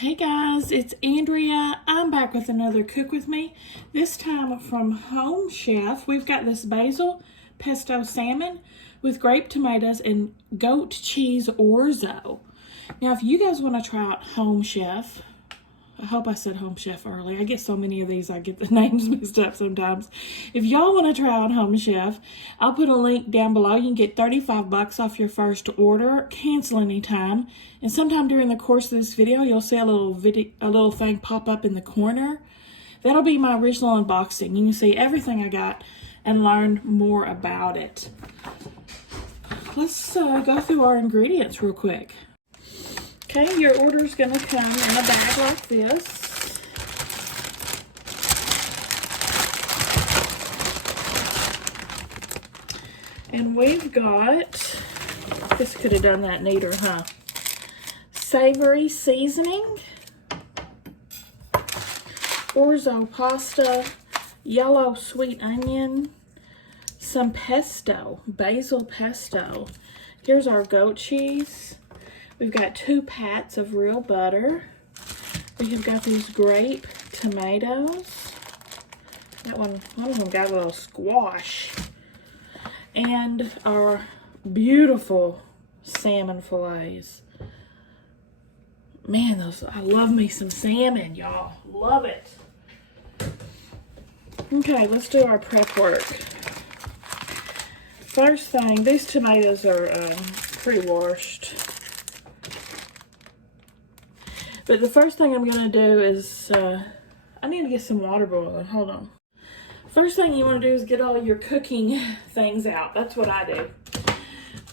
Hey guys, it's Andrea. I'm back with another Cook With Me. This time from Home Chef. We've got this basil pesto salmon with grape tomatoes and goat cheese orzo. Now, if you guys want to try out Home Chef, I hope I said Home Chef early. I get so many of these, I get the names mixed up sometimes. If y'all want to try out Home Chef, I'll put a link down below. You can get $35 off your first order. Cancel anytime. And sometime during the course of this video, you'll see a little thing pop up in the corner. That'll be my original unboxing. You can see everything I got and learn more about it. Let's go through our ingredients real quick. Okay, your order is going to come in a bag like this. And we've got, this could have done that neater, huh? Savory seasoning, orzo pasta, yellow sweet onion, some pesto, basil pesto. Here's our goat cheese. We've got 2 pats of real butter. We have got these grape tomatoes. One of them got a little squash. And our beautiful salmon fillets. Man, I love me some salmon, y'all. Love it. Okay, let's do our prep work. First thing, these tomatoes are pre-washed. But the first thing I'm going to do is, I need to get some water boiling. Hold on. First thing you want to do is get all your cooking things out. That's what I do.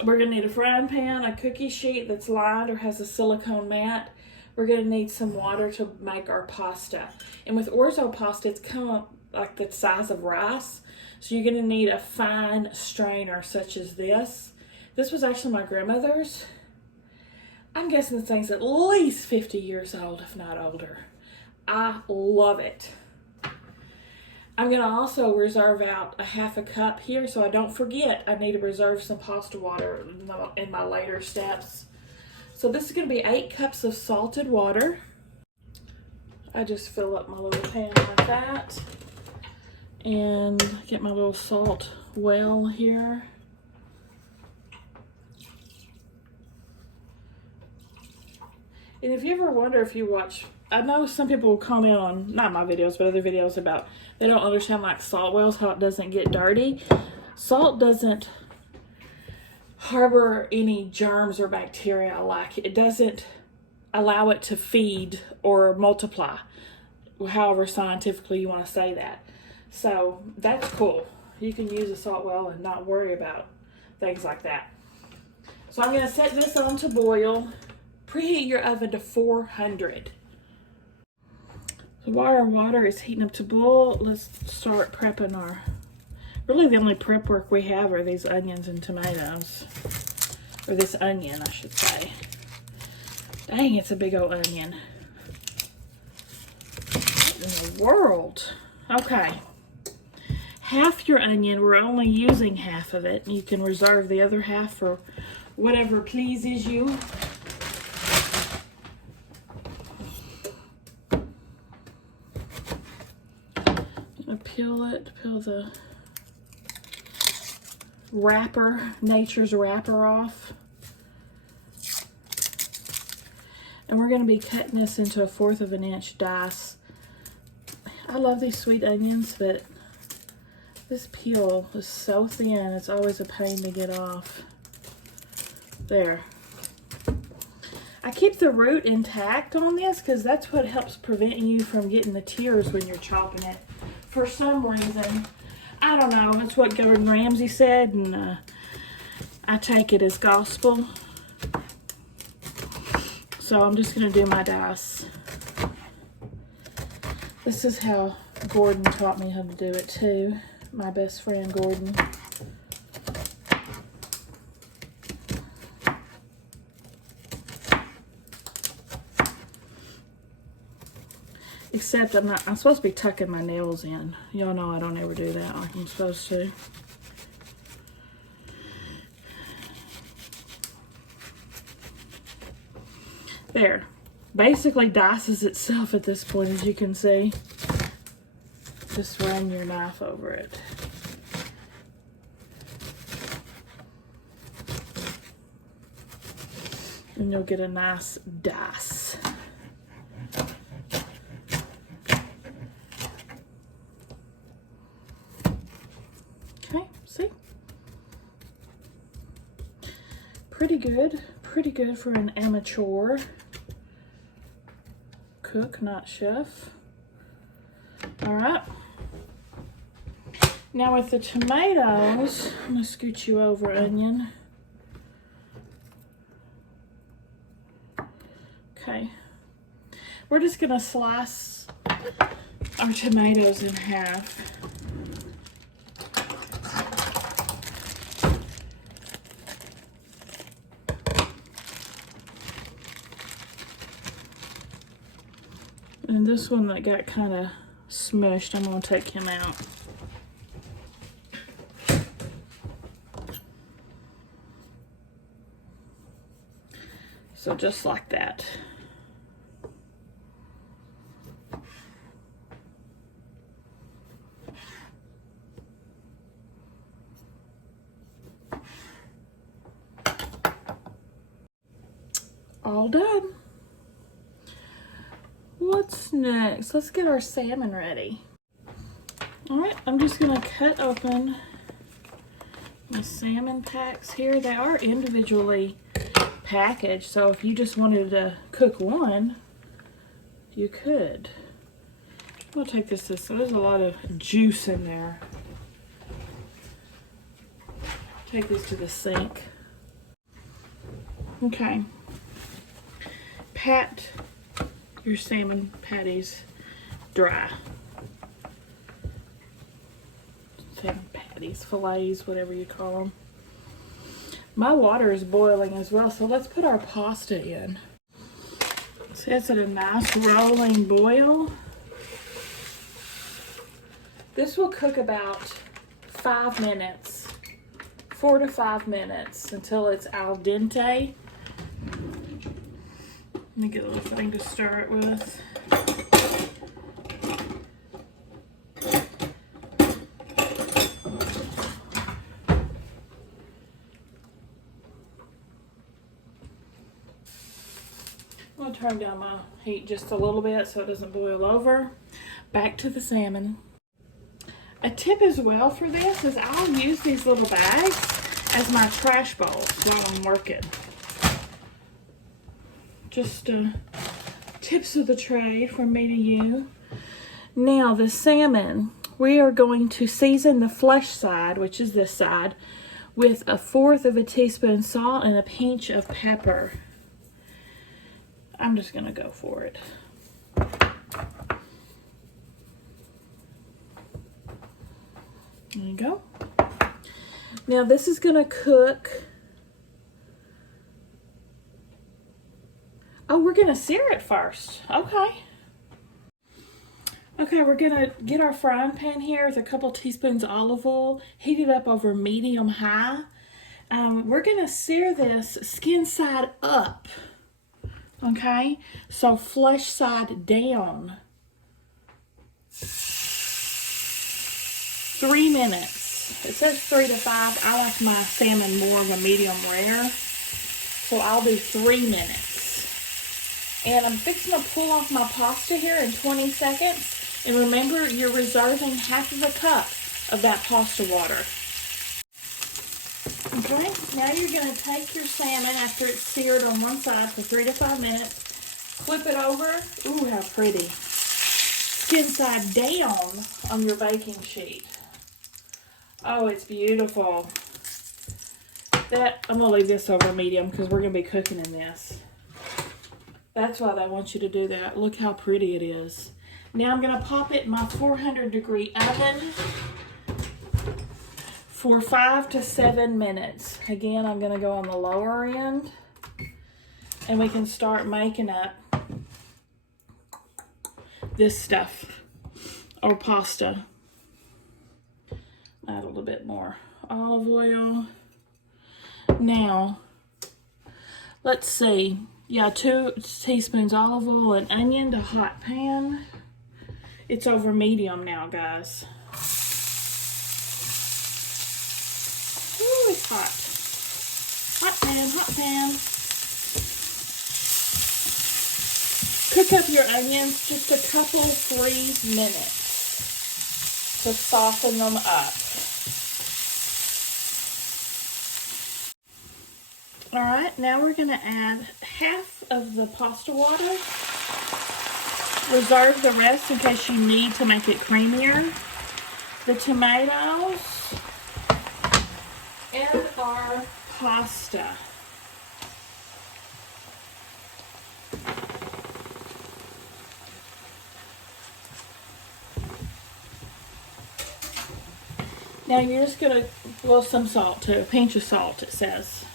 We're going to need a frying pan, a cookie sheet that's lined or has a silicone mat. We're going to need some water to make our pasta. And with orzo pasta, it's kind of like the size of rice. So you're going to need a fine strainer such as this. This was actually my grandmother's. I'm guessing this thing's at least 50 years old, if not older. I love it. I'm going to also reserve out a half a cup here so I don't forget I need to reserve some pasta water in my later steps. So this is going to be 8 cups of salted water. I just fill up my little pan like that. And get my little salt well here. And if you ever wonder if you watch, I know some people will comment on, not my videos, but other videos about they don't understand like salt wells, how it doesn't get dirty. Salt doesn't harbor any germs or bacteria like it doesn't allow it to feed or multiply, however scientifically you want to say that. So that's cool. You can use a salt well and not worry about things like that. So I'm going to set this on to boil. Preheat your oven to 400. So while our water is heating up to boil, let's start prepping our, really the only prep work we have are these onions and tomatoes. Or this onion, I should say. Dang, it's a big old onion. What in the world? Okay. Half your onion, we're only using half of it. You can reserve the other half for whatever pleases you. Peel the wrapper, nature's wrapper off. And we're going to be cutting this into a 1/4 of an inch dice. I love these sweet onions, but this peel is so thin, it's always a pain to get off. There. I keep the root intact on this because that's what helps prevent you from getting the tears when you're chopping it. For some reason, I don't know, it's what Gordon Ramsay said, and I take it as gospel. So I'm just going to do my dice. This is how Gordon taught me how to do it too, my best friend Gordon. Except I'm supposed to be tucking my nails in. Y'all know I don't ever do that like I'm supposed to. There. basically dices itself at this point, as you can see. Just run your knife over it. And you'll get a nice dice. Okay, see? Pretty good for an amateur cook, not chef. All right. Now with the tomatoes, I'm gonna scoot you over, onion. Okay. We're just gonna slice our tomatoes in half. And this one that got kind of smushed, I'm gonna take him out. So just like that. All done. What's next? Let's get our salmon ready. All right, I'm just gonna cut open my salmon packs here. They are individually packaged, so if you just wanted to cook one, you could. We'll take this. So there's a lot of juice in there. Take this to the sink. Okay. Pat your salmon patties dry. Salmon patties, fillets, whatever you call them. My water is boiling as well, so let's put our pasta in. See, it's at a nice rolling boil. This will cook about 5 minutes, 4 to 5 minutes, until it's al dente. Let me get a little thing to stir it with. I'm going to turn down my heat just a little bit so it doesn't boil over. Back to the salmon. A tip as well for this is I'll use these little bags as my trash bowls while I'm working. Just tips of the trade from me to you. Now the salmon, we are going to season the flesh side, which is this side, with 1/4 of a teaspoon salt and a pinch of pepper. I'm just gonna go for it. There you go. Now this is gonna cook. Oh, we're gonna sear it first. Okay. Okay, we're gonna get our frying pan here with a couple teaspoons olive oil, heat it up over medium high. We're gonna sear this skin side up. Okay, so flesh side down. 3 minutes. It says 3 to 5. I like my salmon more of a medium rare, so I'll do 3 minutes. And I'm fixing to pull off my pasta here in 20 seconds. And remember, you're reserving 1/2 cup of that pasta water. Okay, now you're going to take your salmon after it's seared on one side for 3 to 5 minutes. Flip it over. Ooh, how pretty. Skin side down on your baking sheet. Oh, it's beautiful. I'm going to leave this over medium because we're going to be cooking in this. That's why they want you to do that. Look how pretty it is. Now I'm going to pop it in my 400-degree oven for 5 to 7 minutes. Again, I'm going to go on the lower end. And we can start making up this stuff, or pasta. Add a little bit more olive oil. Now, let's see. Yeah, 2 teaspoons olive oil and onion to hot pan. It's over medium now, guys. Ooh, it's hot. Hot pan, hot pan. Cook up your onions just a couple, 3 minutes to soften them up. All right, now we're gonna add half of the pasta water. Reserve the rest in case you need to make it creamier. The tomatoes and our pasta. Now you're just gonna, well, some salt too, a pinch of salt it says.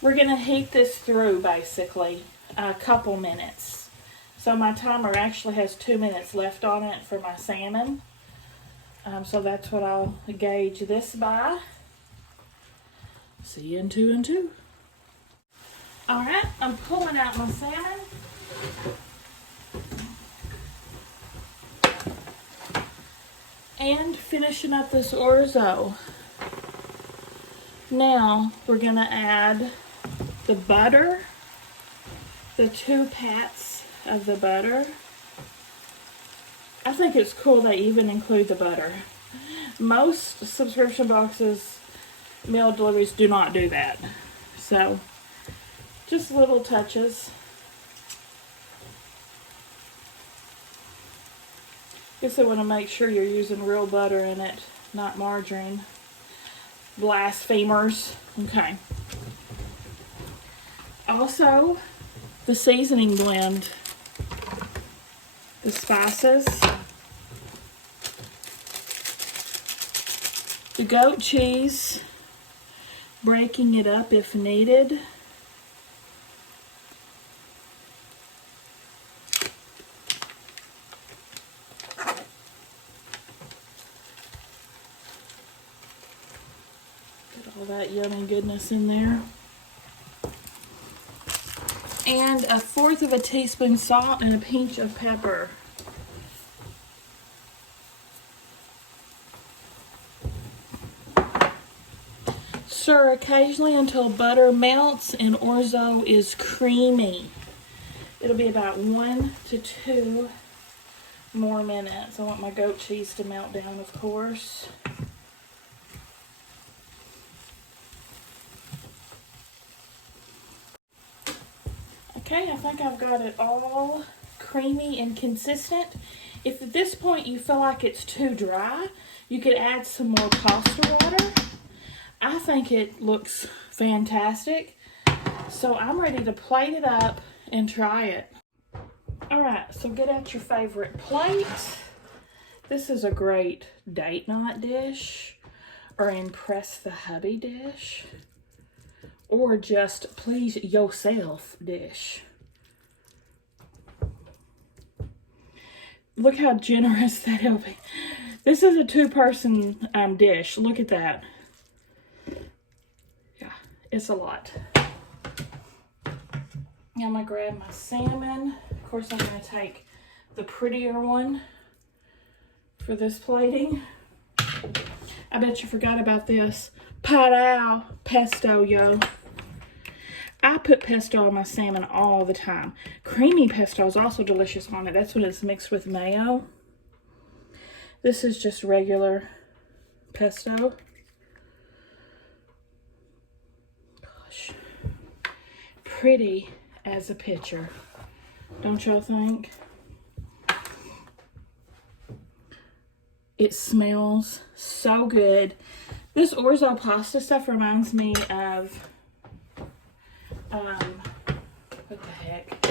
We're gonna heat this through basically a couple minutes. So my timer actually has 2 minutes left on it for my salmon. So that's what I'll gauge this by. See you in 2 and 2. All right, I'm pulling out my salmon. And finishing up this orzo. Now we're gonna add the butter, the 2 pats of the butter. I think it's cool they even include the butter. Most subscription boxes, meal deliveries do not do that. So, just little touches. Guess I want to make sure you're using real butter in it, not margarine. Blasphemers. Okay. Also, the seasoning blend. The spices. The goat cheese. Breaking it up if needed. Get all that yummy goodness in there. And 1/4 teaspoon salt and a pinch of pepper. Stir occasionally until butter melts and orzo is creamy. It'll be about 1 to 2 more minutes. I want my goat cheese to melt down, of course. Okay, I think I've got it all creamy and consistent. If at this point you feel like it's too dry, you could add some more pasta water. I think it looks fantastic. So I'm ready to plate it up and try it. Alright, so get out your favorite plate. This is a great date night dish or impress the hubby dish. Or just please yourself dish. Look how generous that'll be. This is a 2-person dish. Look at that. Yeah, it's a lot. Now I'm gonna grab my salmon. Of course, I'm gonna take the prettier one for this plating. I bet you forgot about this. Paragould pesto, yo. I put pesto on my salmon all the time. Creamy pesto is also delicious on it. That's when it's mixed with mayo. This is just regular pesto. Gosh. Pretty as a picture. Don't y'all think? It smells so good. This orzo pasta stuff reminds me of what the heck?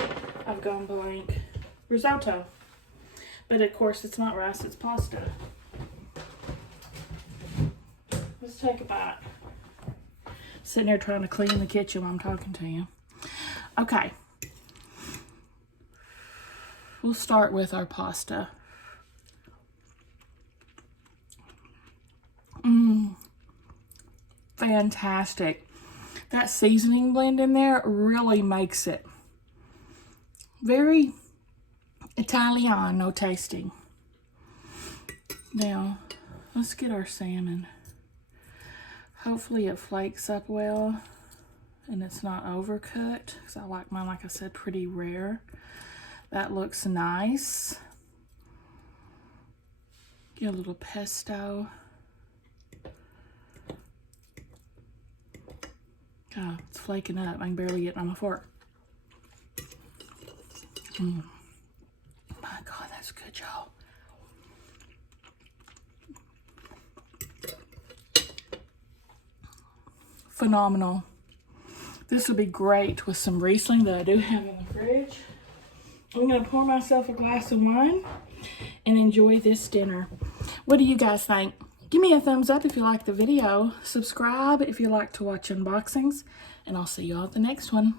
I've gone blank. Risotto. But of course it's not rice, it's pasta. Let's take a bite. Sitting there trying to clean the kitchen while I'm talking to you. Okay. We'll start with our pasta. Fantastic. that seasoning blend in there really makes it very Italiano tasting. Now, let's get our salmon. Hopefully it flakes up well and it's not overcooked, because I like mine, like I said, pretty rare. That looks nice. Get a little pesto. God, it's flaking up. I can barely get it on my fork. My God, that's good, y'all. Phenomenal. This would be great with some Riesling that I do have in the fridge. I'm going to pour myself a glass of wine and enjoy this dinner. What do you guys think? Give me a thumbs up if you like the video. Subscribe if you like to watch unboxings. And I'll see you all at the next one.